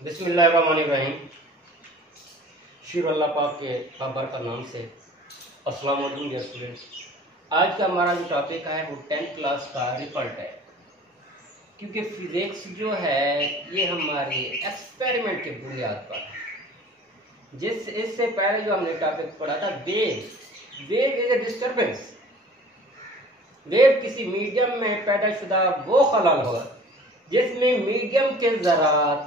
बिस्मिल्लाहिर्रहमानिर्रहीम। शुक्र अल्लाह पाक के बाबर का नाम से। अस्सलाम वालेकुम डियर स्टूडेंट्स। आज का हमारा जो टॉपिक है वो 10th क्लास का रिपल्ट है, क्योंकि फिजिक्स जो है ये हमारी एक्सपेरिमेंट के बुनियाद पर है। इससे पहले जो हमने टॉपिक पढ़ा था wave is a disturbance. Wave किसी मीडियम में पैदाशुदा वो खलल हो जिसमें मीडियम के ज़रात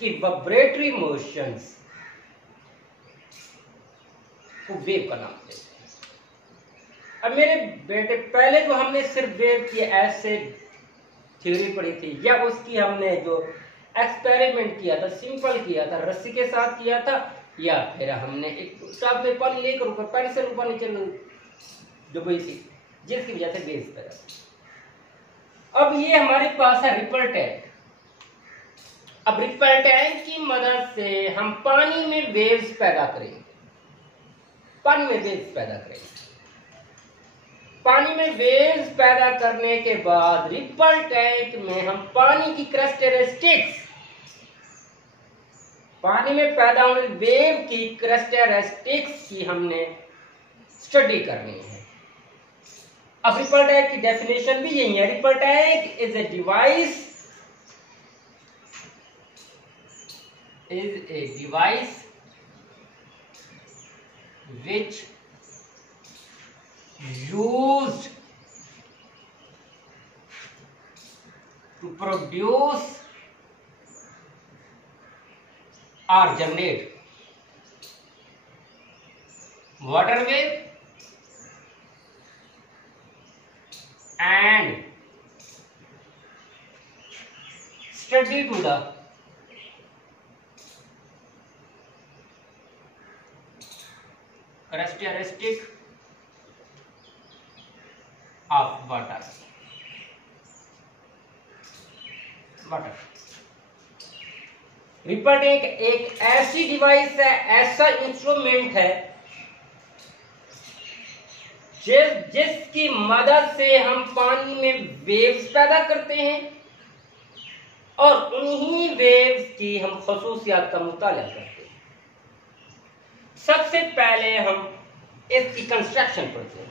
की वाइब्रेटरी मोशंस को वेव का नाम देते हैं। अब मेरे बेटे, पहले जो हमने सिर्फ वेव की ऐसे थ्योरी पढ़ी थी, या उसकी हमने जो एक्सपेरिमेंट किया था, सिंपल किया था, रस्सी के साथ किया था, या फिर हमने एक किताब में पेन लेकर ऊपर पेंसिल ऊपर नीचे डुबोई थी, जिसकी वजह से वेव पैदा हुई। अब ये हमारे पास है रिपल टैंक। अब रिपल टैंक की मदद से हम पानी में वेव्स पैदा करेंगे। पानी में वेव्स पैदा करने के बाद रिपल टैंक में हम पानी की करैक्टरिस्टिक्स, पानी में पैदा होने वेव की करैक्टरिस्टिक्स की हमने स्टडी करनी है। अब रिपल टैंक की डेफिनेशन भी यही है। Ripple tank is a device which used to produce or generate water wave and steady to the characteristic of water. Ripple tank एक ऐसी डिवाइस है, ऐसा इंस्ट्रूमेंट है जिसकी मदद से हम पानी में वेव्स पैदा करते हैं और उन्हीं वेव्स की हम खसूसियात का मुताला करते हैं। सबसे पहले हम इसकी कंस्ट्रक्शन पढ़ते हैं।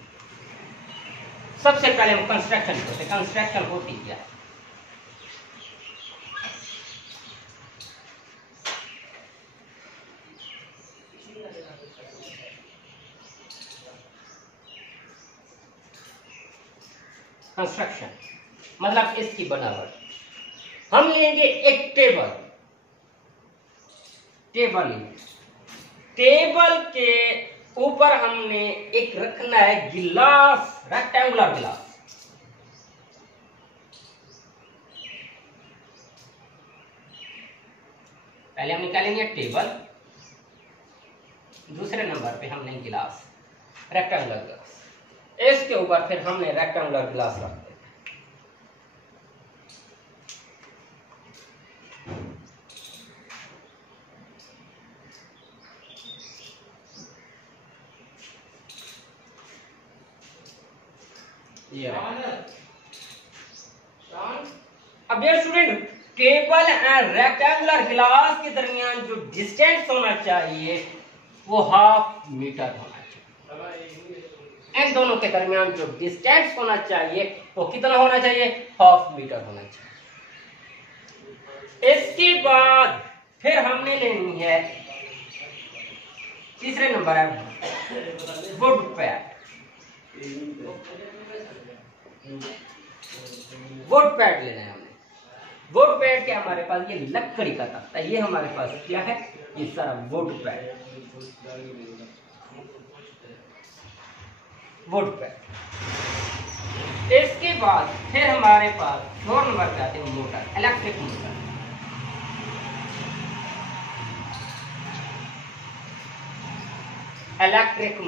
कंस्ट्रक्शन होती क्या है? कंस्ट्रक्शन मतलब इसकी बनावट। हम लेंगे एक टेबल के ऊपर हमने एक रखना है गिलास, रेक्टेंगुलर गिलास। पहले हम निकालेंगे टेबल, दूसरे नंबर पे हमने गिलास, रेक्टेंगुलर गिलास। इसके ऊपर फिर हमने रेक्टेंगुलर गिलास रख दिया। अब ये स्टूडेंट, टेबल एंड रेक्टेंगुलर गिलास के दरमियान जो डिस्टेंस होना चाहिए वो 1/2 मीटर होना चाहिए। इन दोनों के दरमियान जो डिस्टेंस होना चाहिए वो कितना होना चाहिए? 1/2 मीटर होना चाहिए। इसके बाद फिर हमने लेनी है, तीसरे नंबर है वुड पैड। वुड पैड लेना है हमने। वुड पैड क्या, हमारे पास ये लकड़ी का तख्ता, ये हमारे पास क्या है? ये सारा वुड पैड। इसके बाद फिर हमारे पास 4 नंबर पे आते हैं मोटर, इलेक्ट्रिक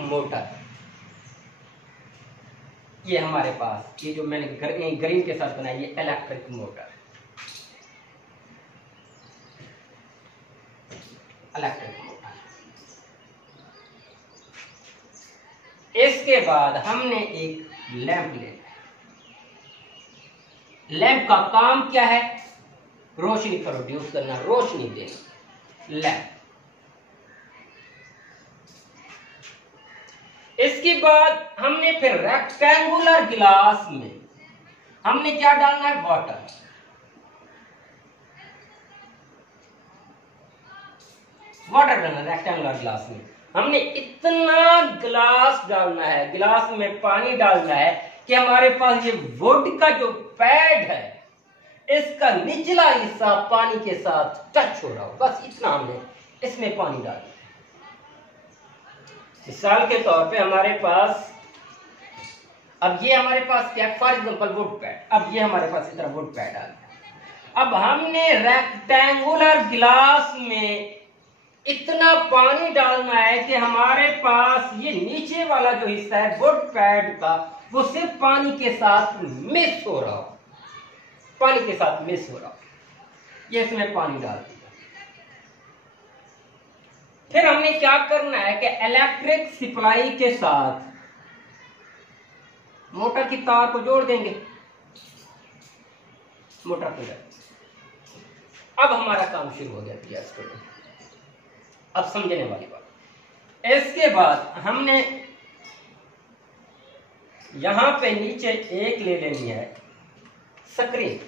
मोटर। ये हमारे पास, ये जो मैंने ग्रीन के साथ बनाई, ये इलेक्ट्रिक मोटर। इसके बाद हमने एक लैंप लेना है। लैंप का काम क्या है? रोशनी प्रोड्यूस करना, रोशनी देना, लैंप। इसके बाद हमने फिर रेक्टेंगुलर गिलास में हमने क्या डालना है, वाटर। वाटर डालना रेक्टेंगुलर गिलास में। हमने इतना गिलास डालना है, गिलास में पानी डालना है कि हमारे पास ये वुड का जो पैड है इसका निचला हिस्सा पानी के साथ टच हो रहा हो, बस इतना हमने इसमें पानी डाल दिया। मिसाल के तौर पे हमारे पास, अब ये हमारे पास क्या, फॉर एग्जांपल वुड पैड, अब ये हमारे पास इधर वुड पैड आ गया। अब हमने रेक्टेंगुलर गिलास में इतना पानी डालना है कि हमारे पास ये नीचे वाला जो हिस्सा है वुड पैड का वो सिर्फ पानी के साथ मिक्स हो रहा हो, पानी के साथ मिक्स हो रहा हो। ये इसमें पानी डाल दिया। फिर हमने क्या करना है कि इलेक्ट्रिक सप्लाई के साथ मोटर की तार को जोड़ देंगे, मोटर को। अब हमारा काम शुरू हो गया स्टूडेंट, अब समझने वाली बात। इसके बाद हमने यहां पे नीचे एक ले लेनी है स्क्रीन।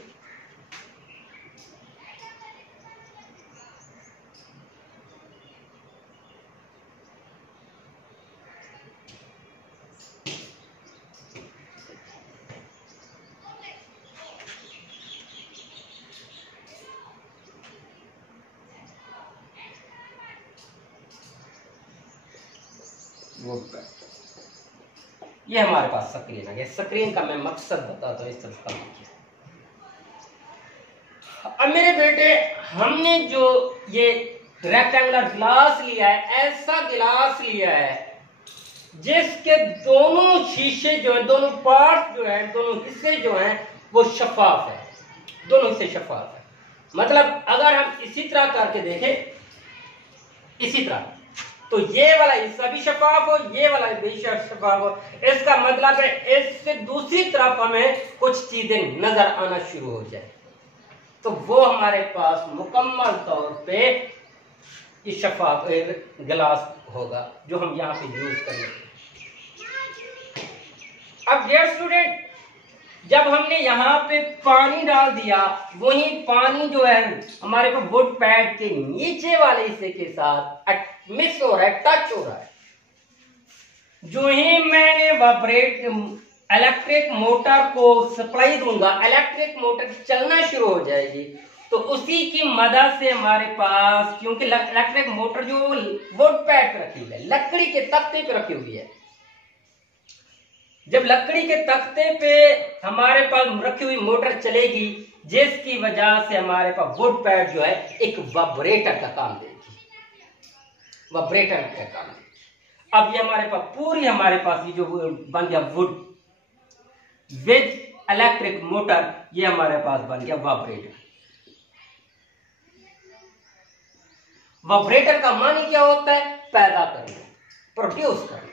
ये हमारे पास स्क्रीन आ गया। स्क्रीन का मैं मकसद बताता हूँ, इस तरह का। अब मेरे बेटे, हमने जो ये रेक्टेंगुलर ग्लास लिया है, ऐसा गिलास लिया है जिसके दोनों शीशे जो है, दोनों पार्ट जो है, दोनों हिस्से जो हैं वो शफाफ है, दोनों हिस्से शफाफ है। मतलब अगर हम इसी तरह करके देखें, इसी तरह, तो ये वाला हिस्सा भी शफाफ हो, ये वाला भी शफाफ हो। इसका मतलब है इससे दूसरी तरफ हमें कुछ चीजें नजर आना शुरू हो जाए, तो वो हमारे पास मुकम्मल तौर पे ये शफाफ गिलास होगा जो हम यहाँ पे यूज करेंगे। अब डियर स्टूडेंट, जब हमने यहाँ पे पानी डाल दिया, वही पानी जो है हमारे को वुड पैड के नीचे वाले हिस्से के साथ मिक्स हो रहा है, टच हो रहा है। जो ही मैंने इलेक्ट्रिक मोटर को सप्लाई दूंगा, इलेक्ट्रिक मोटर चलना शुरू हो जाएगी। तो उसी की मदद से हमारे पास, क्योंकि इलेक्ट्रिक मोटर जो वुड पैड पे रखी हुई है, लकड़ी के तख्ते पे रखी हुई है, जब लकड़ी के तख्ते पे हमारे पास रखी हुई मोटर चलेगी, जिसकी वजह से हमारे पास वुड पैड जो है एक वाइब्रेटर का काम देगी, वाइब्रेटर का काम देगी। अब ये हमारे पास पूरी, हमारे पास ये जो बन गया वुड विद इलेक्ट्रिक मोटर, ये हमारे पास बन गया वाइब्रेटर। वाइब्रेटर का मानी क्या होता है? पैदा करना, प्रोड्यूस करना।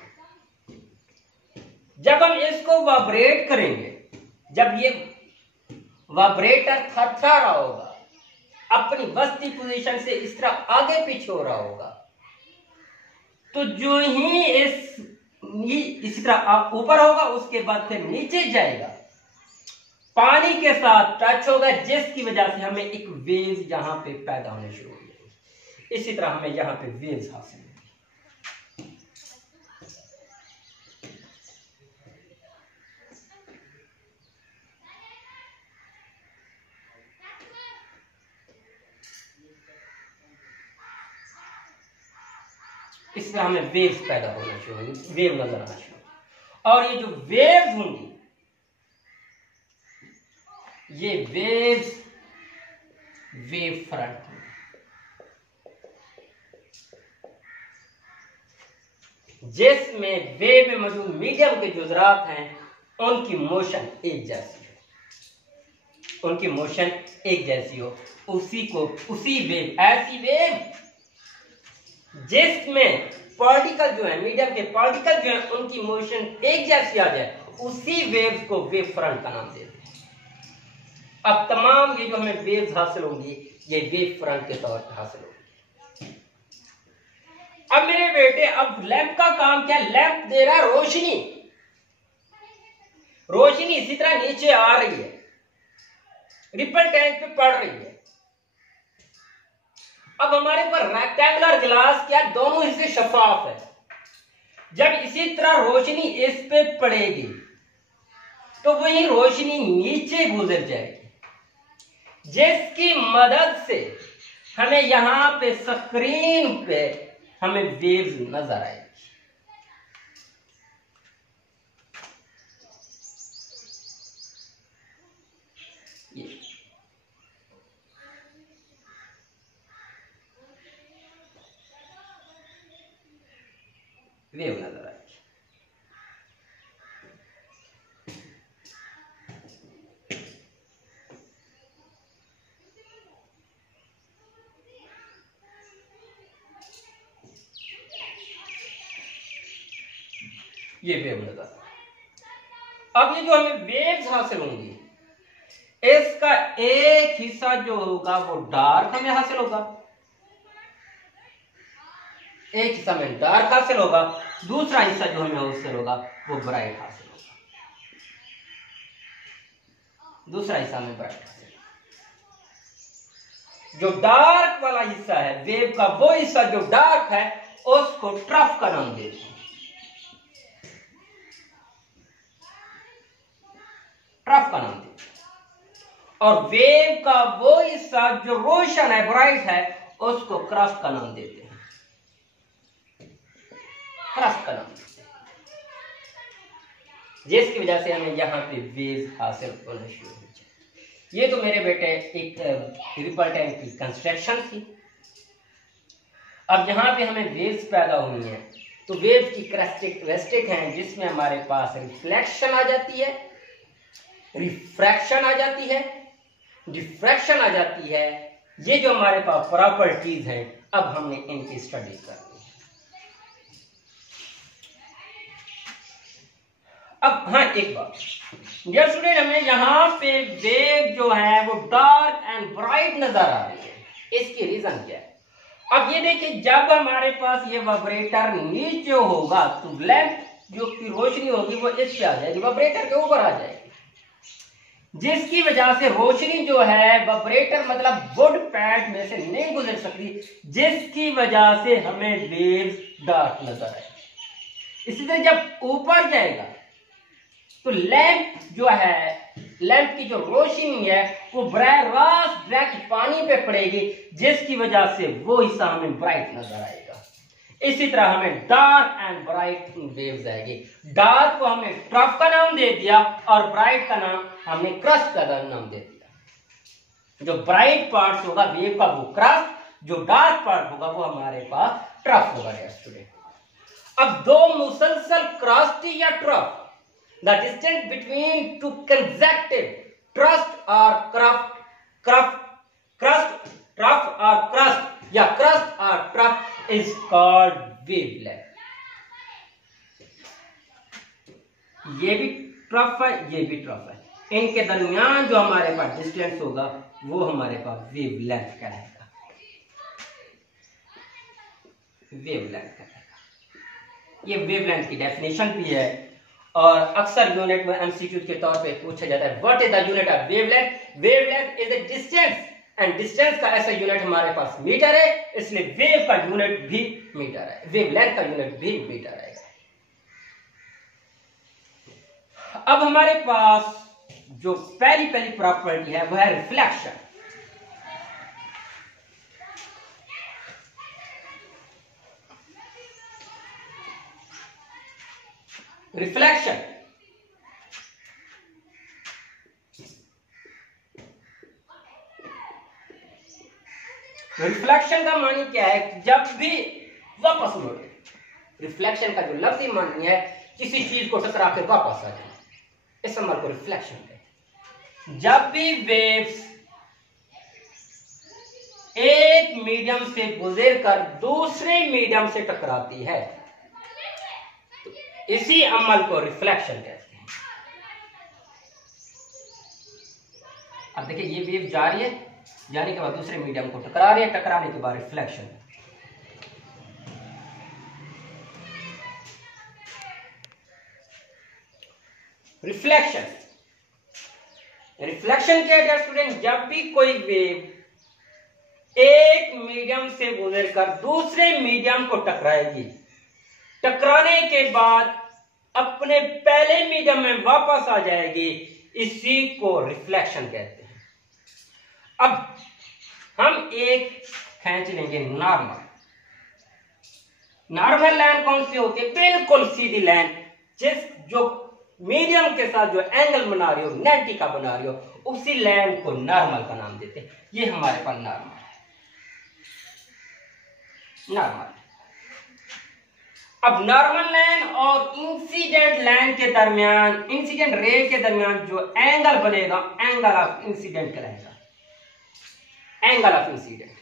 जब हम इसको वाइब्रेट करेंगे, जब ये वाइब्रेटर थरथरा रहा होगा, अपनी बस्ती पोजीशन से इस तरह आगे पीछे हो रहा होगा, तो जो ही इसी तरह ऊपर होगा, उसके बाद फिर नीचे जाएगा, पानी के साथ टच होगा, जिसकी वजह से हमें एक वेव यहां पे पैदा होने शुरू हो जाएगी। इसी तरह हमें यहां पे वेव्स हासिल होगी। इसमें हमें वेव्स पैदा होना शुरू होंगी, वेव नजर आना शुरू। और ये जो वेव्स होंगी, ये वेव्स वेव फ्रंट होंगी, जिसमें वेव में मौजूद मीडियम के जो ज़रात हैं उनकी मोशन एक जैसी हो, उनकी मोशन एक जैसी हो। उसी वेव, ऐसी वेव जिसमें पार्टिकल जो है, मीडियम के पार्टिकल जो है, उनकी मोशन एक जैसी आ जाए, उसी वेव्स को वेव फ्रंट का नाम देते हैं। अब तमाम ये जो हमें वेव्स हासिल होंगी ये वेव फ्रंट के तौर पर हासिल होंगी। अब मेरे बेटे, अब लैंप का काम क्या? लैंप दे रहा है रोशनी, रोशनी इसी तरह नीचे आ रही है, रिपल टैंक पे पड़ रही है। अब हमारे पर रेक्टेंगुलर ग्लास क्या, दोनों हिस्से शफाफ है। जब इसी तरह रोशनी इस पे पड़ेगी तो वही रोशनी नीचे गुजर जाएगी, जिसकी मदद से हमें यहां पे स्क्रीन पे हमें वेव्स नजर आएगी। वेव नजर आएगी। ये वेव नजर। अब ये जो हमें वेव्स हासिल होंगी, इसका एक हिस्सा जो होगा वो डार्क हमें हासिल होगा, एक हिस्सा में डार्क हासिल होगा, दूसरा हिस्सा जो हमें हासिल होगा वो ब्राइट हासिल होगा, दूसरा हिस्सा में ब्राइट हासिल होगा। जो डार्क वाला हिस्सा है वेव का, वो हिस्सा जो डार्क है उसको ट्रफ का नाम देते हैं, ट्रफ का नाम देते हैं। और वेव का वो हिस्सा जो रोशन है, ब्राइट है, उसको क्रस्ट का नाम देते हैं, क्रस्ट का नाम देते हैं, जिसकी वजह से हमें यहां पे वेव हासिल होना शुरू हो जाए। ये तो मेरे बेटे एक रिपल टैंक की कंस्ट्रक्शन थी। अब यहां पे हमें वेव्स पैदा हुई हैं, तो वेव की कैरेक्टरिस्टिक हैं जिसमें हमारे पास रिफ्लेक्शन आ जाती है, रिफ्रैक्शन आ जाती है, डिफ्रैक्शन आ जाती है। ये जो हमारे पास प्रॉपर्टीज हैं, अब हमने इनकी स्टडी करनी है। अब हाँ, एक बात डियर स्टूडेंट, हमें यहां पे वेव जो है वो डार्क एंड ब्राइट नजर आ रही है। इसकी रीजन क्या है? अब ये देखिए, जब हमारे पास ये वाइब्रेटर नीचे होगा तो लैंप जो की रोशनी होगी वो इस पे आ जाएगी, वाइब्रेटर के ऊपर आ जाएगी, जिसकी वजह से रोशनी जो है वाइब्रेटर मतलब वुड पैड में से नहीं गुजर सकती, जिसकी वजह से हमें वेव्स डार्क नजर आएगी। इसी तरह जब ऊपर जाएगा तो लैंप जो है, लैंप की जो रोशनी है वो बराह रास्त डायरेक्ट पानी पे पड़ेगी, जिसकी वजह से वो हिस्सा हमें ब्राइट नजर आएगा। इसी तरह हमें डार्क एंड ब्राइट वेव्स आएगी। डार्क को हमने ट्रफ का नाम दे दिया और ब्राइट का नाम हमने क्रस्ट का नाम दे दिया। जो ब्राइट पार्ट होगा वेव का वो क्रस्ट, जो डार्क पार्ट होगा वो हमारे पास ट्रफ होगा स्टूडेंट। अब दो मुसलसल क्रस्ट या trough, the distance between two consecutive trust और ट्रफ और क्रस्ट या क्रस्ट और ट्रफ इज कॉल्ड वेवलेंथ। ये भी ट्रफ है, ये भी ट्रफ है, इनके दरमियान जो हमारे पास डिस्टेंस होगा वो हमारे पास वेवलेंथ कहलाएगा, वेवलेंथ कहलाएगा। ये वेवलेंथ की डेफिनेशन भी है और अक्सर यूनिट में एमसीक्यू के तौर पे पूछा जाता है, what is the unit of wavelength? Wavelength is the distance, and distance का ऐसा यूनिट हमारे पास मीटर है, इसलिए वेव का यूनिट भी मीटर है, वेवलेंथ का यूनिट भी मीटर है। अब हमारे पास जो पहली प्रॉपर्टी है वह है रिफ्लेक्शन। रिफ्लेक्शन रिफ्लेक्शन का मानी क्या है? जब भी वापस लौटे। रिफ्लेक्शन का जो लफ्ज़ी मानी है किसी चीज को टकरा के वापस आ जाए, इस अमल को रिफ्लेक्शन कहते हैं। जब भी वेव्स एक मीडियम से गुजरकर दूसरे मीडियम से टकराती है तो इसी अमल को रिफ्लेक्शन कहते हैं। अब देखिए ये वेव जा रही है, जाने के बाद दूसरे मीडियम को टकरा रही है, टकराने के बाद रिफ्लेक्शन। रिफ्लेक्शन, रिफ्लेक्शन क्या है स्टूडेंट? जब भी कोई वेव एक मीडियम से गुजरकर दूसरे मीडियम को टकराएगी, टकराने के बाद अपने पहले मीडियम में वापस आ जाएगी, इसी को रिफ्लेक्शन कहते हैं। अब हम एक खींच लेंगे नॉर्मल। नॉर्मल लाइन कौन सी होती है? बिल्कुल सीधी लाइन, जो मीडियम के साथ जो एंगल बना रही हो, 90 का बना रही हो, उसी लाइन को नॉर्मल का नाम देते हैं। ये हमारे पास नॉर्मल है, नॉर्मल। अब नॉर्मल लाइन और इंसिडेंट लाइन के दरमियान, इंसिडेंट रे के दरमियान जो एंगल बनेगा, एंगल ऑफ इंसिडेंट कहलाएगा, एंगल ऑफ इंसिडेंट।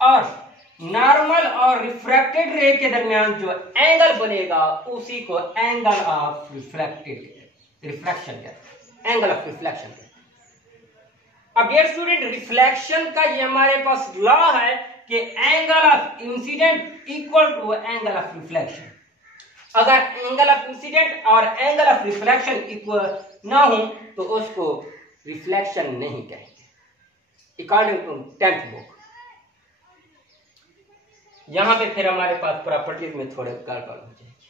और नॉर्मल और रिफ्रैक्टेड रे के दरमियान जो एंगल बनेगा, उसी को एंगल ऑफ रिफ्लेक्शन कहते हैं, एंगल ऑफ रिफ्लेक्शन कहते हैं। अब ये स्टूडेंट रिफ्लेक्शन का ये हमारे पास लॉ है कि angle of incident equal to angle of reflection. अगर एंगल ऑफ इंसिडेंट और एंगल ऑफ रिफ्लेक्शन इक्वल ना हो तो उसको रिफ्लेक्शन नहीं कहेंगे, अकॉर्डिंग टू 10th बुक। यहां पे फिर हमारे पास प्रॉपर्टीज में थोड़े गड़बड़ हो जाएगी।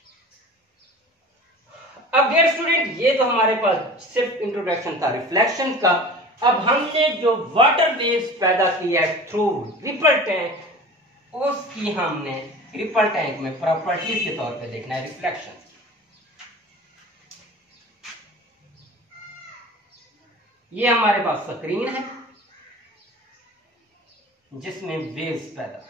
अब डियर स्टूडेंट, ये तो हमारे पास सिर्फ इंट्रोडक्शन था रिफ्लेक्शन का। अब हमने जो वाटर वेव्स पैदा की है थ्रू रिपल टैंक, उसकी हमने रिपल टैंक में प्रॉपर्टीज के तौर पे देखना है रिफ्लेक्शन। ये हमारे पास स्क्रीन है जिसमें वेव्स पैदा,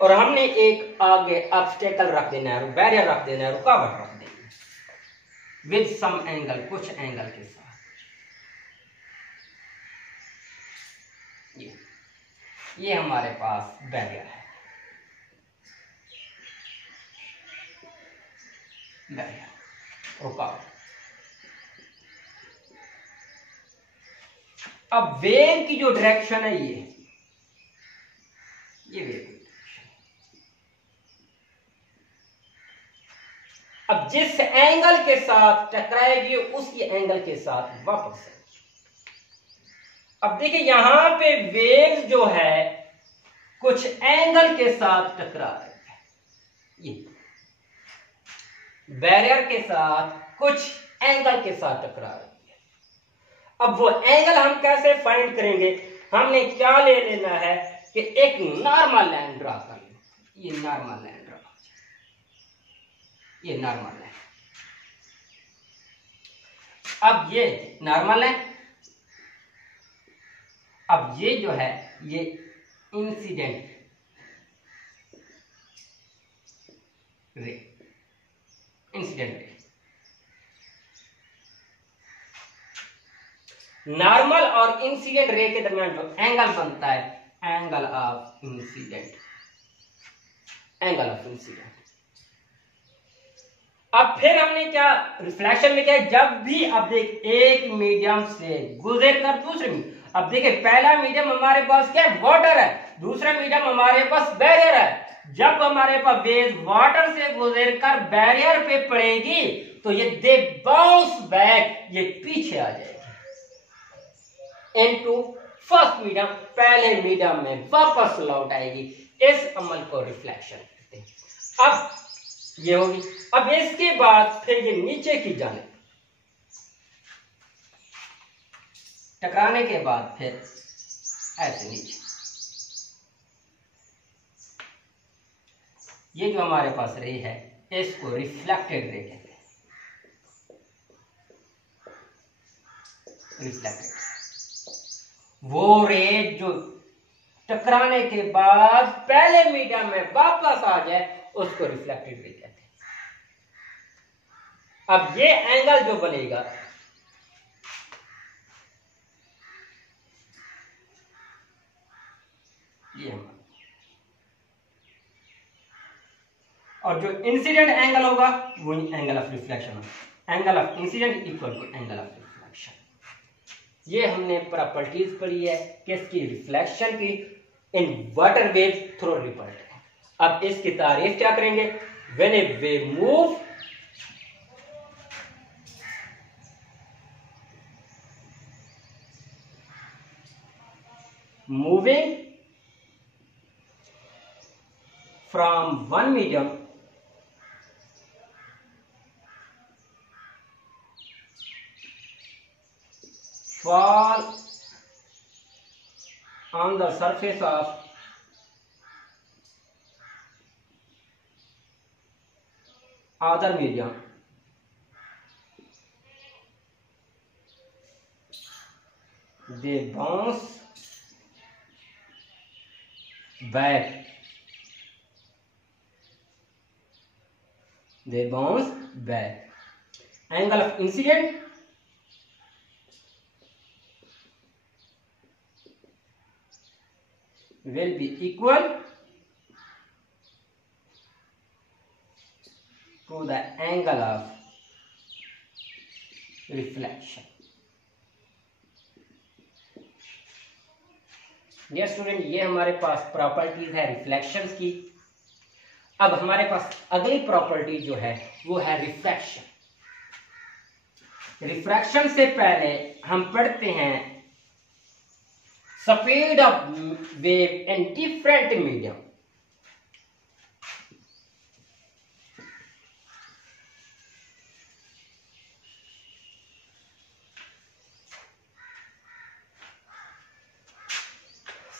और हमने एक आगे ऑब्स्टेकल रख देना है, बैरियर रख देना है, रुकावट रख देना है विद सम एंगल, कुछ एंगल के साथ। ये हमारे पास बैरियर है, बैरियर, रुकावट। अब वेव की जो डायरेक्शन है ये वेव, अब जिस एंगल के साथ टकराएगी उसी एंगल के साथ वापस। अब देखिए यहां पे वेव जो है कुछ एंगल के साथ टकरा रही है, ये बैरियर के साथ कुछ एंगल के साथ टकरा रही है। अब वो एंगल हम कैसे फाइंड करेंगे? हमने क्या ले लेना है कि एक नॉर्मल लाइन ड्रा कर लो, ये नॉर्मल लाइन ड्रा, ये नॉर्मल है। अब ये नॉर्मल है, अब ये जो है ये incident ray, incident ray. Normal और इंसिडेंट रे के दरमियान जो एंगल बनता है, angle of incident, angle of incident. अब फिर हमने क्या रिफ्लेक्शन में क्या, जब भी अब देख एक मीडियम से गुजर कर दूसरे मीडियम, अब देखिए पहला मीडियम हमारे पास क्या है? वाटर है, दूसरा मीडियम हमारे पास बैरियर है। जब हमारे पास वेव वाटर से गुजर कर बैरियर पे पड़ेगी तो ये दे बाउंस बैक, ये पीछे आ जाएगी इनटू फर्स्ट मीडियम, पहले मीडियम में वापस लौट आएगी। इस अमल को रिफ्लेक्शन कहते हैं। अब ये होगी। अब इसके बाद फिर ये नीचे की जाने टकराने के बाद फिर ऐसे नीचे, ये जो हमारे पास रे है इसको रिफ्लेक्टेड रे कहते हैं, रिफ्लेक्टेड। वो रे जो टकराने के बाद पहले मीडियम में वापस आ जाए उसको रिफ्लेक्टेड रे कहते हैं। अब ये एंगल जो बनेगा ये, और जो इंसिडेंट एंगल होगा वही एंगल ऑफ रिफ्लेक्शन होगा। Angle of incident equal to angle of reflection. ये हमने प्रॉपर्टीज पढ़ी है किसकी, रिफ्लेक्शन की, in water wave through ripple. अब इसकी तारीफ क्या करेंगे, when a wave move moving from one medium fall on the surface of other medium, they bounce back. They bounce back. Angle of incident will be equal to the angle of reflection. Dear student, ये हमारे पास properties है reflections की। अब हमारे पास अगली property जो है वो है रिफ्रैक्शन। रिफ्रैक्शन से पहले हम पढ़ते हैं speed of wave in different medium.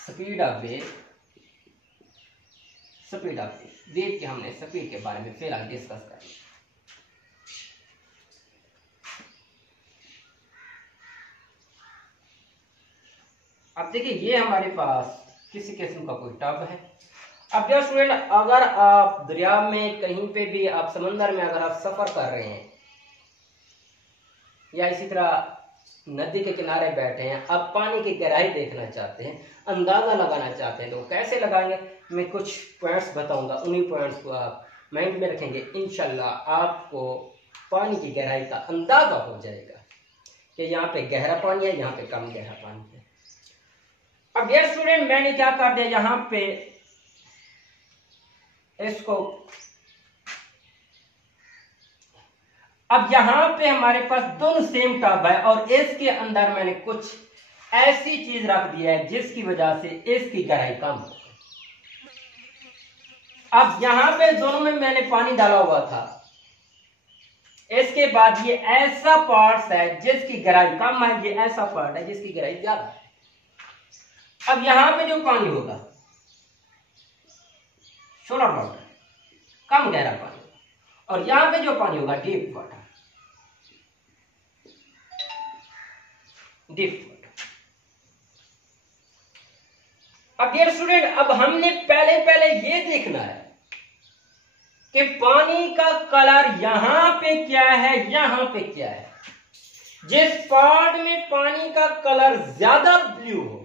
Speed of wave, speed of wave के हमने स्पीड के बारे में फिलहाल डिस्कस कर लिया। अब देखिए ये हमारे पास किसी किस्म का कोई टब है। अब जो स्टूडेंट, अगर आप दरिया में कहीं पे भी, आप समंदर में अगर आप सफर कर रहे हैं या इसी तरह नदी के किनारे बैठे हैं, आप पानी की गहराई देखना चाहते हैं, अंदाजा लगाना चाहते हैं, तो कैसे लगाएंगे, मैं कुछ पॉइंट्स बताऊंगा, उन्हीं पॉइंट्स को आप माइंड में रखेंगे। इंशाल्लाह आपको पानी की गहराई का अंदाजा हो जाएगा कि यहाँ पे गहरा पानी है, यहाँ पे कम गहरा पानी है। अब डियर स्टूडेंट, मैंने क्या कर दिया, यहाँ पे इसको, अब यहां पे हमारे पास दोनों सेम टब है और इसके अंदर मैंने कुछ ऐसी चीज रख दी है जिसकी वजह से इसकी गहराई कम हो। अब यहां पे दोनों में मैंने पानी डाला हुआ था, इसके बाद ये ऐसा पार्ट है जिसकी गहराई कम है, ये ऐसा पार्ट है जिसकी गहराई ज्यादा है। अब यहां पे जो पानी होगा शोलर वाटर, कम गहरा पानी, और यहां पे जो पानी होगा डीप वाटर, डीप वाटर। अब डियर स्टूडेंट, अब हमने पहले ये देखना है कि पानी का कलर यहां पे क्या है, यहां पे क्या है। जिस पार्ट में पानी का कलर ज्यादा ब्लू हो,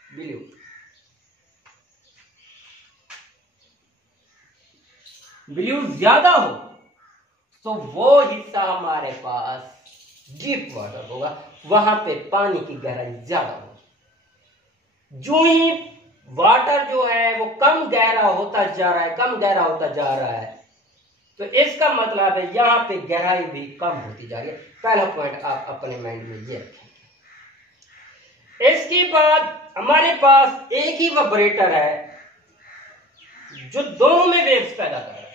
ब्लू, ब्लू ज्यादा हो, तो वो हिस्सा हमारे पास डीप वाटर होगा, वहां पे पानी की गहराई ज्यादा होगी। जो ही वाटर जो है वो कम गहरा होता जा रहा है, कम गहरा होता जा रहा है, तो इसका मतलब है यहां पे गहराई भी कम होती जा रही है। पहला पॉइंट आप अपने माइंड में ये रखेंगे। इसके बाद हमारे पास एक ही वाइब्रेटर है जो दोनों में वेव्स पैदा कर रहा है।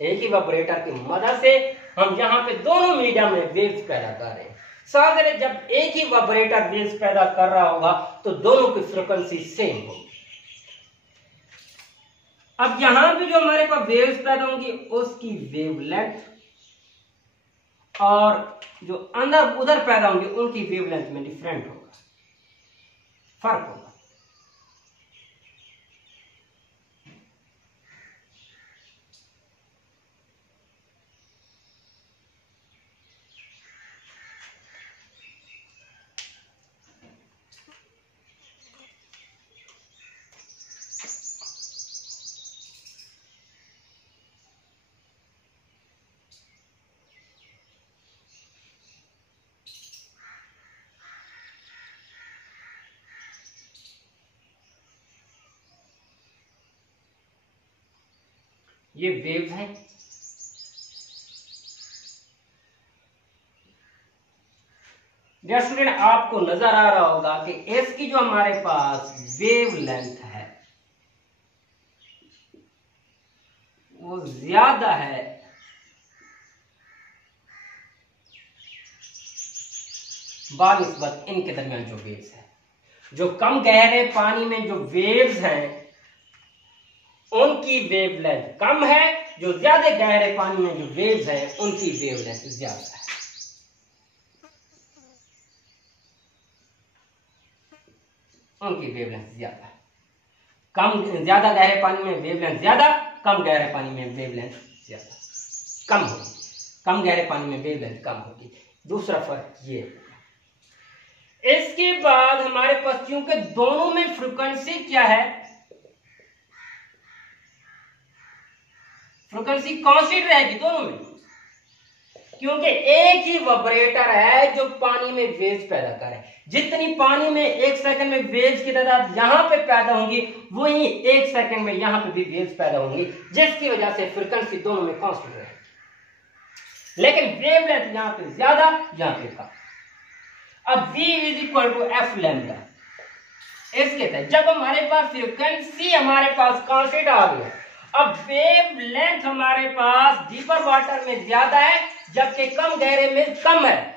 एक ही वाइब्रेटर की मदद से हम यहां पे दोनों मीडियम में वेव्स पैदा कर रहे हैं। साधारण जब एक ही वाइब्रेटर वेव्स पैदा कर रहा होगा तो दोनों की फ्रीक्वेंसी सेम होगी। अब यहां पे जो हमारे पास वेव्स पैदा होंगी उसकी वेवलेंथ और जो अंदर उधर पैदा होंगे उनकी वेवलेंथ में डिफरेंट होगा, फर्क होगा। ये वेव है, डियर स्टूडेंट आपको नजर आ रहा होगा कि इसकी जो हमारे पास वेव लेंथ है वो ज्यादा है बानिस्बत इनके दरमियान जो वेव्स है। जो कम गहरे पानी में जो वेव्स हैं उनकी वेवलेंथ कम है, जो ज्यादा गहरे पानी में जो वेव्स हैं उनकी वेवलेंथ ज्यादा है। उनकी वेवलेंथ ज्यादा है। कम ज्यादा गहरे पानी में वेवलेंथ ज्यादा, कम गहरे पानी में वेवलेंथ ज्यादा कम होगी, कम गहरे पानी में वेवलेंथ कम होगी। दूसरा फर्क ये। इसके बाद हमारे पास क्योंकि दोनों में फ्रीक्वेंसी क्या है, फ्रीक्वेंसी कांस्टेंट रहेगी दोनों में, क्योंकि एक ही वाइब्रेटर है जो पानी में वेव्स पैदा करे। जितनी पानी में एक सेकंड में वेव्स की तादाद यहां पे पैदा होंगी वही एक सेकंड में यहां पे भी वेव्स पैदा होंगी, जिसकी वजह से फ्रीक्वेंसी दोनों में कांस्टेंट रहेगी। लेकिन वेवलेंथ यहां पे ज्यादा, यहां पे कम। अब v is equal to F lambda. इसके तहत जब हमारे पास फ्रीक्वेंसी हमारे पास कांस्टेंट आ गया, अब वेव लेंथ हमारे पास डीपर वाटर में ज्यादा है जबकि कम गहरे में कम है,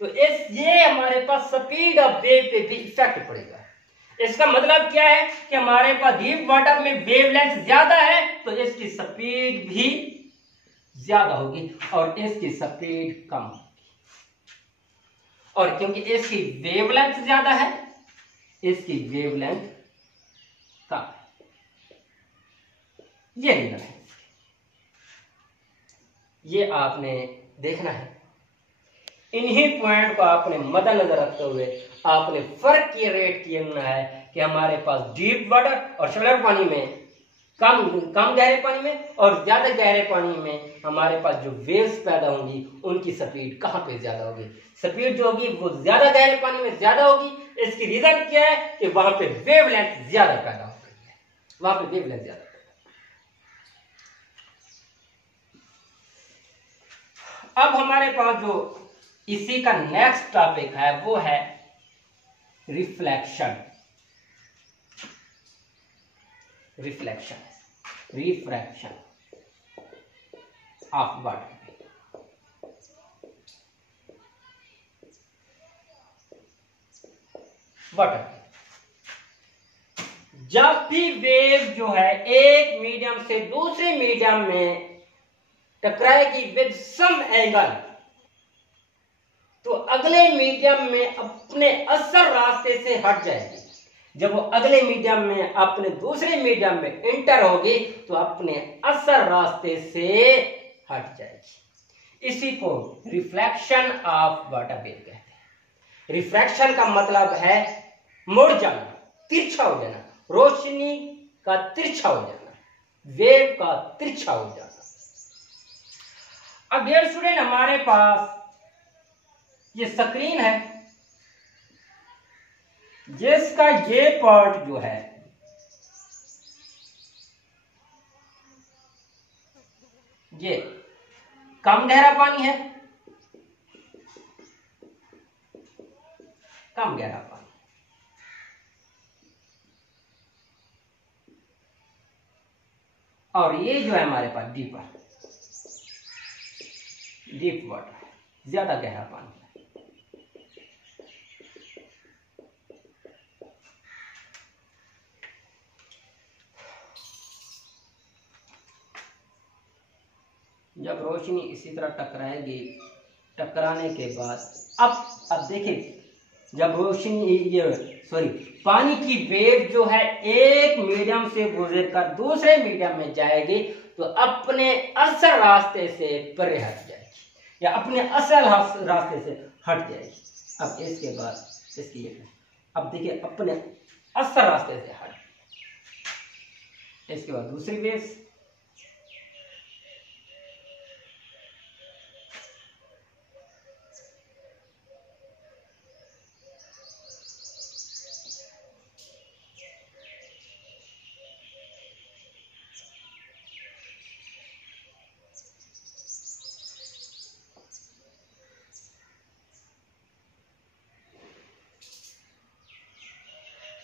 तो ये हमारे पास स्पीड ऑफ वेव पे भी इफेक्ट पड़ेगा। इसका मतलब क्या है कि हमारे पास डीप वाटर में वेवलेंथ ज्यादा है तो इसकी स्पीड भी ज्यादा होगी और इसकी स्पीड कम होगी। और क्योंकि इसकी वेवलेंथ ज्यादा है, इसकी वेवलेंथ कम है। ये रीजन है, ये आपने देखना है। इन्हीं पॉइंट को आपने मद्देनजर रखते हुए आपने फर्क की रेट किया है कि हमारे पास डीप वाटर और शैलो पानी में कम गहरे पानी में और ज्यादा गहरे पानी में हमारे पास जो वेव्स पैदा होंगी उनकी स्पीड कहां पे ज्यादा होगी। स्पीड जो होगी वो ज्यादा गहरे पानी में ज्यादा होगी। इसकी रीजन क्या है कि वहां पे वेवलेंथ ज्यादा पैदा हो रही है, वहां पे वेवलेंथ ज्यादा। अब हमारे पास जो इसी का नेक्स्ट टॉपिक है वो है रिफ्लेक्शन। Refraction of water. जब भी वेव जो है एक मीडियम से दूसरे मीडियम में टकराएगी विद सम एंगल, तो अगले मीडियम में अपने असल रास्ते से हट जाएगी। जब वो अगले मीडियम में अपने दूसरे मीडियम में इंटर होगी तो अपने असल रास्ते से हट जाएगी। इसी को रिफ्लेक्शन ऑफ वाटर वेव कहते हैं। रिफ्रैक्शन का मतलब है मुड़ जाना, तिरछा हो जाना, रोशनी का तिरछा हो जाना, वेव का तिरछा हो जाना। अब डियर स्टूडेंट हमारे पास ये स्क्रीन है जिसका ये पार्ट जो है ये कम गहरा पानी है, कम गहरा पानी, और ये जो है हमारे पास डीप वाटर, ज्यादा गहरा पानी। जब रोशनी इसी तरह टकराएगी टकराने के बाद अब देखिए, जब रोशनी पानी की वेव जो है एक मीडियम से गुजरकर दूसरे मीडियम में जाएगी तो अपने असल रास्ते से परे हट जाएगी या अपने असल रास्ते से हट जाएगी। अब इसके बाद अब देखिए अपने असल रास्ते से हट, इसके बाद दूसरी वेव,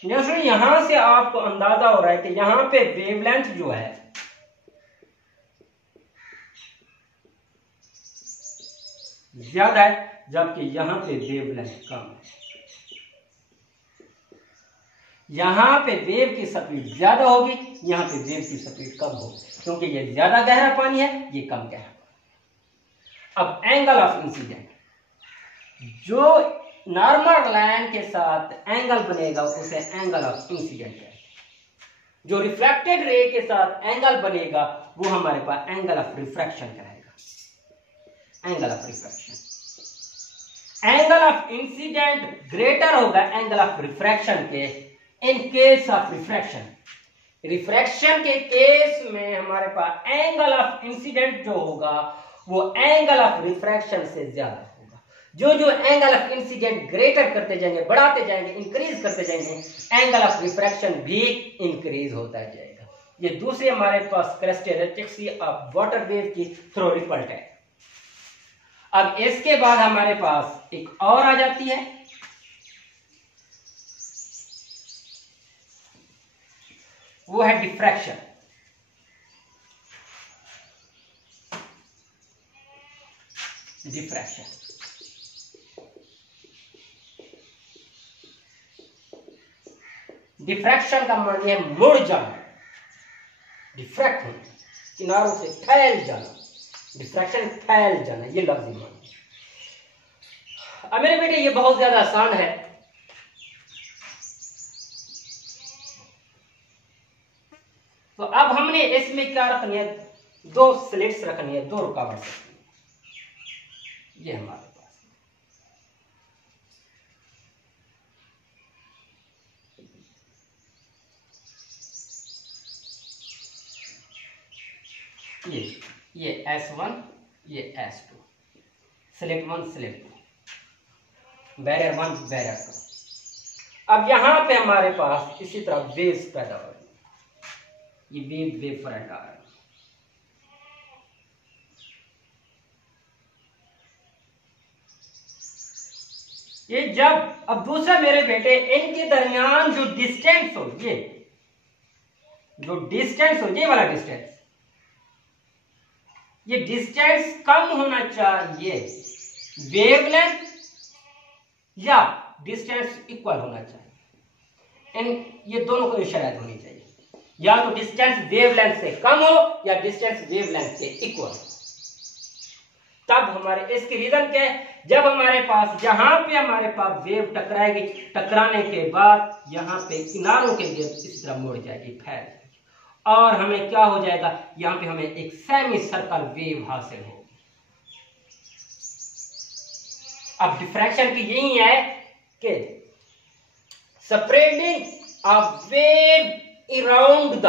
जैसे यहां से आपको अंदाजा हो रहा है कि यहां पे वेवलेंथ जो है ज्यादा है, जबकि यहां पे वेवलेंथ कम है। यहां पे वेव की स्पीड ज्यादा होगी, यहां पे वेव की स्पीड कम होगी, क्योंकि ये ज्यादा गहरा पानी है, ये कम गहरा। अब एंगल ऑफ इंसिडेंट, जो नॉर्मल लाइन के साथ एंगल बनेगा उसे एंगल ऑफ इंसिडेंट है। जो रिफ्लेक्टेड रे के साथ एंगल बनेगा वो हमारे पास एंगल ऑफ रिफ्रैक्शन कहेगा, angle of refraction. Angle of incident greater होगा एंगल ऑफ रिफ्रैक्शन के in case of refraction. Refraction के केस में हमारे पास एंगल ऑफ इंसिडेंट जो होगा वो एंगल ऑफ रिफ्रैक्शन से ज्यादा होगा। जो जो एंगल ऑफ इंसिडेंट ग्रेटर करते जाएंगे, बढ़ाते जाएंगे, इंक्रीज करते जाएंगे, एंगल ऑफ रिफ्रैक्शन भी इंक्रीज होता जाएगा। ये दूसरी हमारे पास कैरेक्टरिस्टिक्स ऑफ वाटर वेव की थ्रो रिपल है। अब इसके बाद हमारे पास एक और आ जाती है, वो है डिफ्रैक्शन। डिफ्रैक्शन डिफ्रैक्शन का मतलब है मुड़ जाना, डिफ्रैक्ट होना, किनारों से फैल जाना, डिफ्रैक्शन फैल जाना, ये लफ्ज मान। अब मेरे बेटे ये बहुत ज्यादा आसान है। तो अब हमने इसमें क्या रखनी है, दो स्लिट्स रखनी है, दो रुकावट रखनी है। ये हमारे पास ये S1, ये S2, slit 1, slit 2, barrier 1, barrier 2। अब यहां पे हमारे पास इसी तरह वेव्स पैदा हो रही है, ये वेव फ्रंट आ रहा है। ये जब अब दूसरा मेरे बेटे इनके दरमियान जो डिस्टेंस हो, ये जो डिस्टेंस हो, ये वाला डिस्टेंस, ये डिस्टेंस कम होना चाहिए, वेवलेंथ या डिस्टेंस इक्वल होना चाहिए। इन ये दोनों को शर्त होनी चाहिए, या तो डिस्टेंस वेवलेंथ से कम हो या डिस्टेंस वेवलेंथ से इक्वल हो। तब हमारे इसकी रीजन क्या है, जब हमारे पास यहां पे हमारे पास वेव टकराएगी, टकराने के बाद यहां पे किनारों के लिए इस तरह मुड़ जाएगी, फैल जाएगी, और हमें क्या हो जाएगा, यहां पे हमें एक सेमी सर्कल वेव हासिल होगी। अब डिफ्रैक्शन की यही है कि spreading of wave around the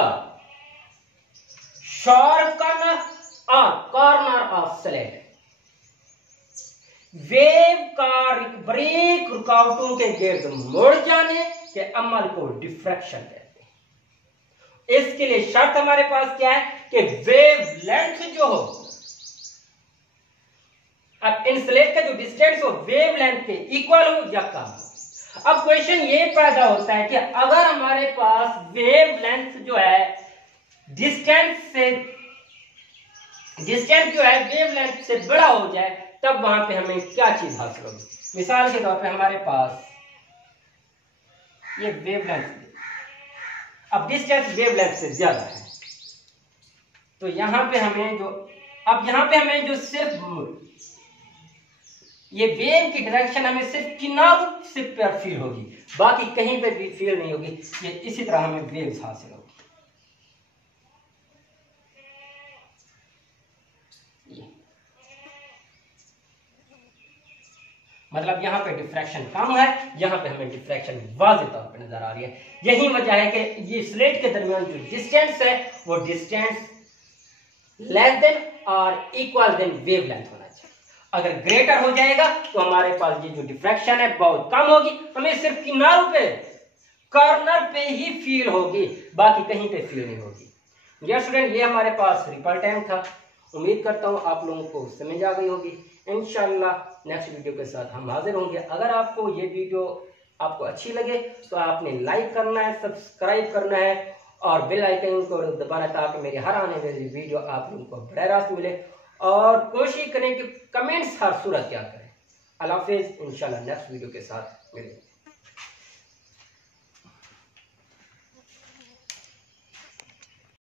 sharp corner of slit. Wave का बारीक रुकावटों के गिर्द मुड़ जाने के अमल को डिफ्रैक्शन कहते हैं। इसके लिए शर्त हमारे पास क्या है कि वेव लेंथ जो हो, अब इन स्लिट का जो डिस्टेंस हो वेव लेंथ के इक्वल हो या कम हो। अब क्वेश्चन ये पैदा होता है कि अगर हमारे पास वेव लेंथ जो है डिस्टेंस जो है वेव लेंथ से बड़ा हो जाए, तब वहां पे हमें क्या चीज हासिल होगी। मिसाल के तौर पे हमारे पास ये वेवलेंथ, अब डिस्टेंस वेवलेंथ से ज्यादा है, तो यहां पे हमें जो सिर्फ ये वेव की डायरेक्शन हमें सिर्फ किनारों से पर फील होगी, बाकी कहीं पे भी फील नहीं होगी। ये इसी तरह हमें वेव्स हासिल होगी। मतलब यहाँ पे डिफ्रैक्शन कम है, यहाँ पे हमें डिफ्रैक्शन वाज़ेह तौर पे नजर आ रही है। यही वजह है कि ये स्लेट के दरमियान जो डिस्टेंस है वो डिस्टेंस लेस देन और इक्वल देन वेवलेंथ होना चाहिए। अगर ग्रेटर हो जाएगा तो हमारे पास ये जो डिफ्रैक्शन है बहुत कम होगी, हमें सिर्फ किनारों पे कॉर्नर पे ही फील होगी, बाकी कहीं पे फील नहीं होगी। यस स्टूडेंट, ये हमारे पास रिपल टाइम था। उम्मीद करता हूँ आप लोगों को समझ आ गई होगी। इंशाल्लाह नेक्स्ट वीडियो के साथ हम हाजिर होंगे। अगर आपको ये वीडियो आपको अच्छी लगे तो आपने लाइक करना है, सब्सक्राइब करना है और बेल आइकन को दबाना, ताकि मेरी हर आने वाली वीडियो आप लोगों को बराह रास्त मिले। और कोशिश करें कि कमेंट्स हर सूरत क्या करें। अल्लाह हाफिज़, इंशाल्लाह नेक्स्ट वीडियो के साथ मिलेंगे।